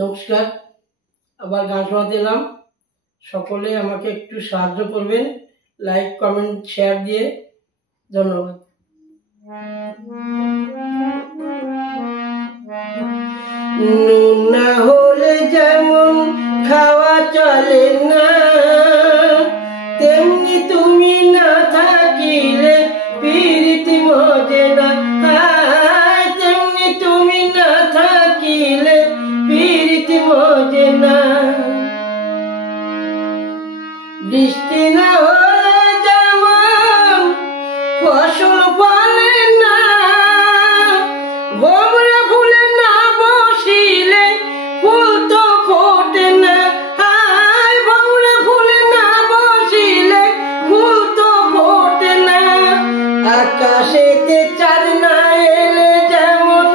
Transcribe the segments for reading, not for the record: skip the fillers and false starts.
নমস্কার, আবার গান শোনাতে এলাম। সকলে আমাকে একটু সাহায্য করবেন, লাইক কমেন্ট শেয়ার দিয়ে। ধন্যবাদ। নুন না হলে যেমন খাওয়া চলে না, তেমনি তুমি না থাকিলে প্রীতি মজে না। তেমনি তুমি না থাকিলে প্রীতি মজে না। বৃষ্টি না হলে যেমন ফসল ফলে না, ভোমরা ফুলে না বসিলে ফুল তো ফোটে না। ভোমরা ফুলে না বসিলে ফুল তো ফোটে না। আকাশেতে চাঁদ না এলে যেমন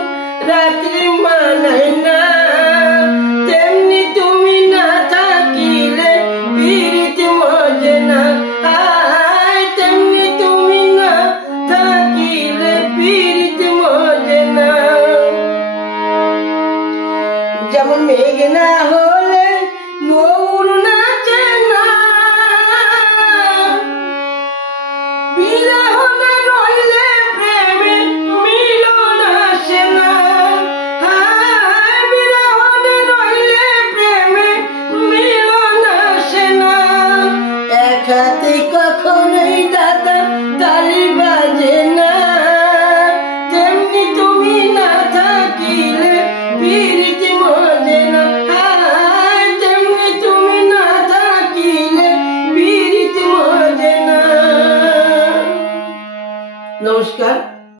রাত্রি মানায় না, তেমনি তুমি না থাকিলে প্রীতি মজে না। তেমনি তুমি না থাকিলে প্রীতি মজে না। যেমন মেঘ না হলে ময়ূর নাচে না, বিরহ না রইলে প্রেমে মিলন আসে না। বিরহ না রইলে প্রেমে মিলন আসে না। এক হাতে কখনোই দাদা তালি বাজে না, তেমনি তুমি না থাকিলে প্রীতি মজে না। তেমনি তুমি না থাকিলে প্রীতি মজে না। নমস্কার।